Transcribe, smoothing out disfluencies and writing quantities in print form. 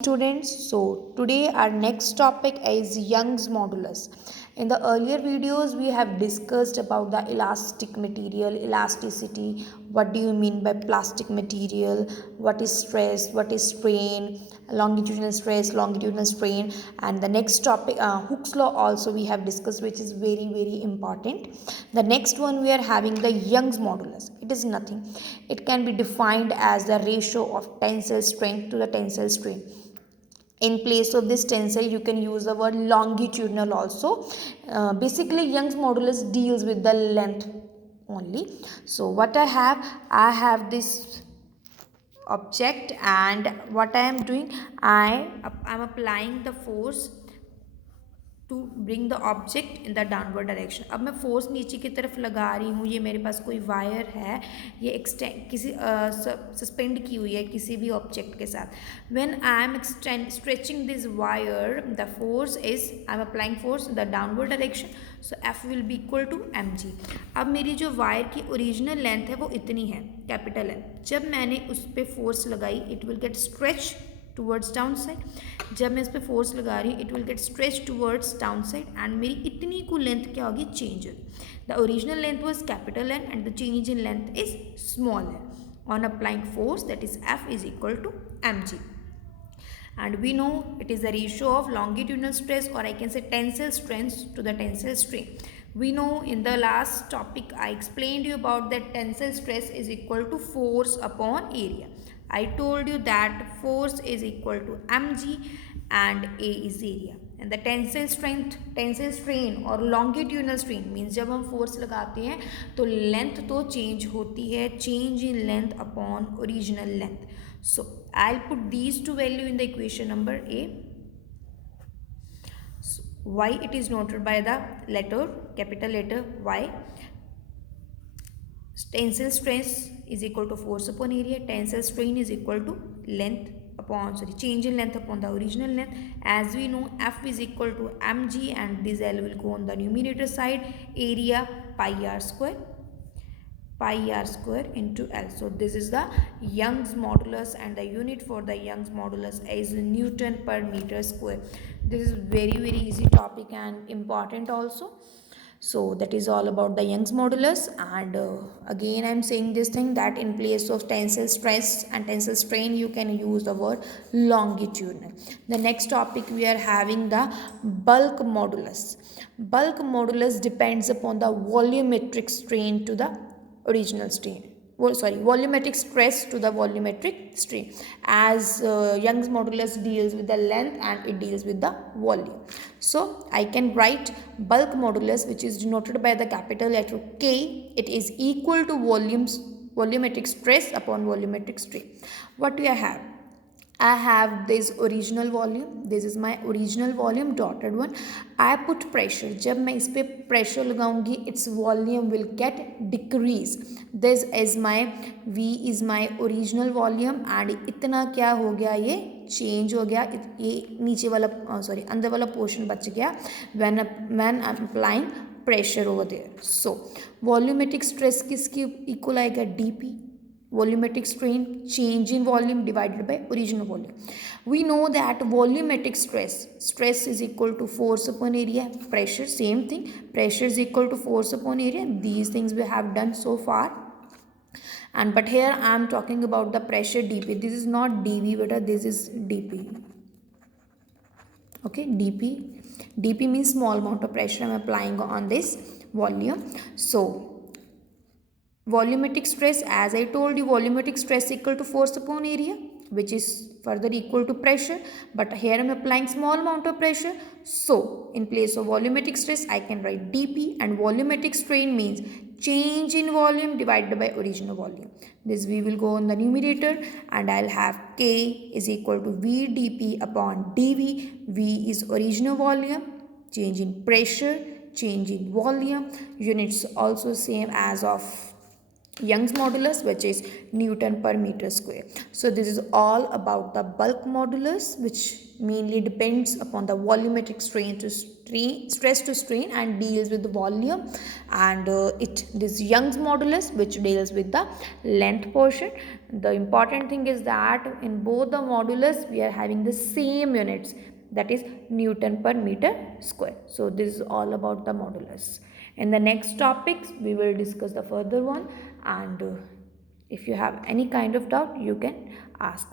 Students, so today our next topic is Young's modulus. In the earlier videos we have discussed about the elastic material, elasticity. What do you mean by plastic material? What is stress, what is strain, longitudinal stress, longitudinal strain. And the next topic, Hooke's law, also we have discussed, which is very important. The next one we are having the Young's modulus. It is nothing, it can be defined as the ratio of tensile strength to the tensile strain. In place of this tensile you can use the word longitudinal also. Basically Young's modulus deals with the length only. So what I have this object, and what I am doing, I am applying the force to bring the object in the downward direction. अब मैं force नीचे की तरफ लगा रही हूँ. ये मेरे पास कोई वायर है, ये एक्सटेंड किसी सस्पेंड की हुई है किसी भी ऑब्जेक्ट के साथ. When I am stretching this wire, the force is, I am applying force in the downward direction. So F will be equal to M G. अब मेरी जो वायर की ओरिजिनल लेंथ है वो इतनी है, कैपिटल है. जब मैंने उस पर फोर्स लगाई, it will get stretch towards down side. जब मैं इस पर फोर्स लगा रही हूँ, it will get stretch towards down side, and मेरी इतनी को लेंथ क्या होगी, चेंज होगी. The original length was capital N and the change in length is small N. On applying force, that is F is equal to M G. And we know it is the ratio of longitudinal stress, or I can say tensile strength to the tensile strain. We know in the last topic I explained you about that tensile stress is equal to force upon area. I told you that force is equal to mg and A is area. And the tensile strength, tensile strain और longitudinal strain means जब हम force लगाते हैं तो length तो change होती है, change in length upon original length. So I'll put these two value in the equation number A. So, y it is noted by the letter, capital letter Y. Tensile stress is equal to force upon area. Tensile strain is equal to length upon, change in length upon the original length. As we know, F is equal to mg, and this L will go on the numerator side. Area pi r square into L. So this is the Young's modulus, and the unit for the Young's modulus is Newton per meter square. This is very easy topic and important also. So that is all about the Young's modulus. And again I am saying this thing, that in place of tensile stress and tensile strain you can use the word longitudinal. The next topic we are having the bulk modulus. Bulk modulus depends upon the volumetric strain to the original strain, volumetric stress to the volumetric strain. As Young's modulus deals with the length and it deals with the volume. So I can write bulk modulus, which is denoted by the capital letter K. It is equal to volumetric stress upon volumetric strain. What do I have? I have this original volume. This is my original volume, dotted one. I put pressure. जब मैं इस पे pressure लगाऊंगी, its volume will get decrease. This is my V is my original volume, and इतना क्या हो गया, ये change हो गया. ये नीचे वाला अंदर वाला portion बच गया when I'm applying pressure over there. So volumetric stress किसकी equal आएगा, dP. Volumetric strain, change in volume divided by original volume. We know that volumetric stress is equal to force upon area. Pressure, same thing, pressure is equal to force upon area. These things we have done so far. And but here I am talking about the pressure dP. This is not dV beta, this is dP. Okay, dP means small amount of pressure I am applying on this volume. So volumetric stress, as I told you, volumetric stress equal to force upon area, which is further equal to pressure, but here I am applying small amount of pressure. So in place of volumetric stress I can write dP, and volumetric strain means change in volume divided by original volume. This V will go on the numerator, and I'll have K is equal to V dP upon dV. V is original volume, change in pressure, change in volume. Units also same as of Young's modulus, which is Newton per meter square. So this is all about the bulk modulus, which mainly depends upon the volumetric stress to strain and deals with the volume, and this Young's modulus, which deals with the length portion. The important thing is that in both the modulus we are having the same units, that is Newton per meter square. So this is all about the modulus. In the next topics we will discuss the further one, and if you have any kind of doubt you can ask.